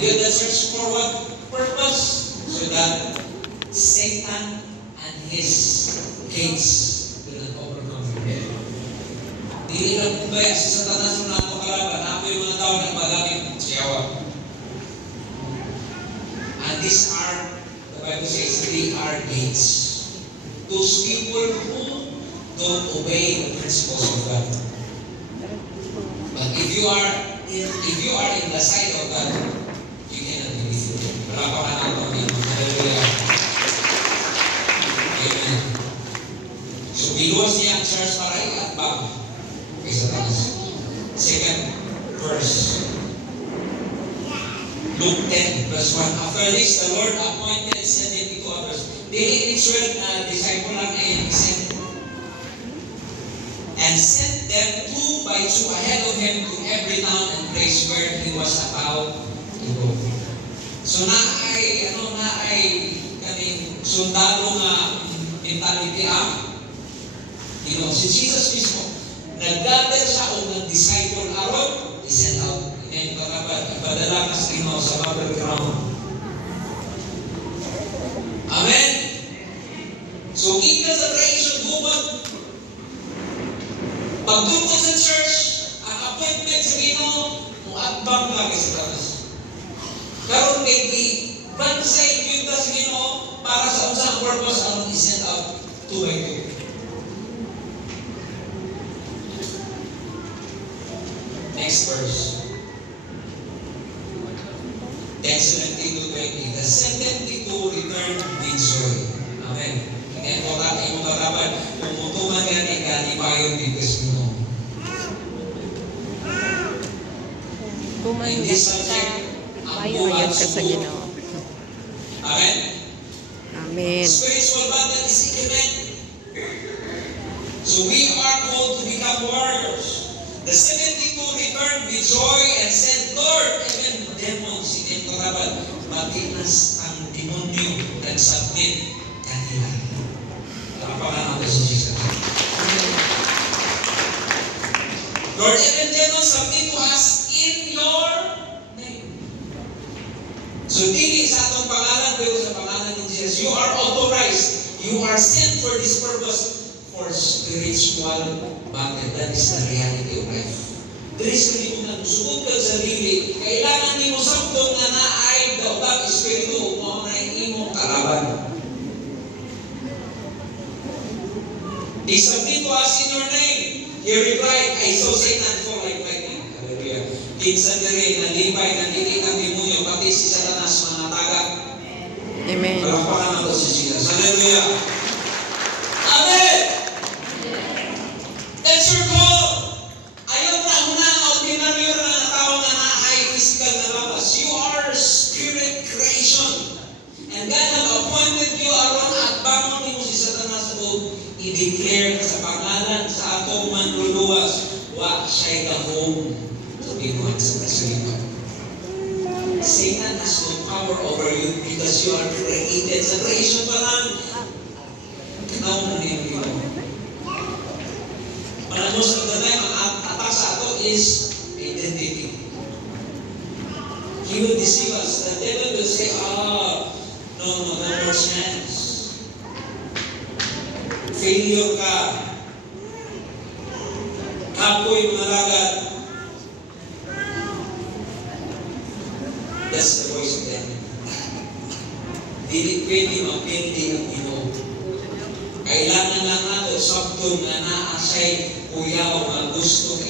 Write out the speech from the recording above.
built the church for what purpose? So that Satan and his gates will not overcome you. Dili lang kung kaya si Satanas na ako kalaban, ako yung mga tao na magamit siyawa. And these are, the Bible says, they are gates. Those people who don't obey the principles of God. But if you are in the side of God, you cannot be defeated. Wala pa ka naman dito. Hallelujah. Amen. So, biluwas niya ang church para i-atbang kay Satanas. Second verse. Luke 10, verse 1. After this, the Lord appointed 72 others. Dili in-12 na disciple lang ay sent. And sent them 2 by 2 ahead of him to every town and place where he was about to go. So naay kaning sundalo nga mentality si Jesus mismo nag-gather siya o nag-disciple aron i-send out. Ipadala ka sa Ginoo sa bubble ground. Amen? So, kita sa creation movement, pagtungkol sa church, ang appointment sa Ginoo, muatbang ka kay Satanas. Karon kay bansay yung sa Ginoo para sa unsang purpose ang i-send out 2 by 2. Next verse. 10:17-20. The 72 returned with joy. Amen. Kaya po natin yung katapan, pumutuman yan ay kanibayon dito sa Ginoo. In this subject, ang buwan sa Ginoo. Amen. Amen. Spiritual battle is equipment. So we are called to become warriors. The 72 returned with joy and said, Lord, even demons, hindi ito rabat, matinas ang demonyo nagsubmit kanila. Kapakan natin sa Jesus. Lord, even demons submit to us in your name. So, dili sa atong pangalan, pero sa pangalan ni Jesus, you are authorized. You are sent for this purpose. For spiritual battle. That is the reality of life. There is kami kung nagusubog ka sa sarili, kailangan ni mo sabdong na naay daw espiritu mo na imong kalaban. They submit to us in your name. He replied, I saw Satan fall like lightning. Hallelujah. Kinsa dire na libay na dili ng demonyo pati si Satanas mga taga. Amen. Palakpakan nato si Jesus. Hallelujah. Amen. That's your call. Ayaw na muna ang ordinaryo na tao na naay physical na labas. You are spirit creation. And God have appointed you aron at bangon mo si Satanas o i-declare sa pangalan sa atong manluluwas wa siya'y kahong sa binuhat sa kasulito. Satan has no power over you because you are created. Sa creation pa lang, kanaw mo niyo yun. Most of the time, ang attack sa ato is identity. He will deceive us. The devil will say, no more chance. Failure ka. Kapoy mga lagad. That's the voice of the enemy. Dili pwede mapindi ang Ginoo. Kailangan lang nato sabdong na naasay kuyaw nga gusto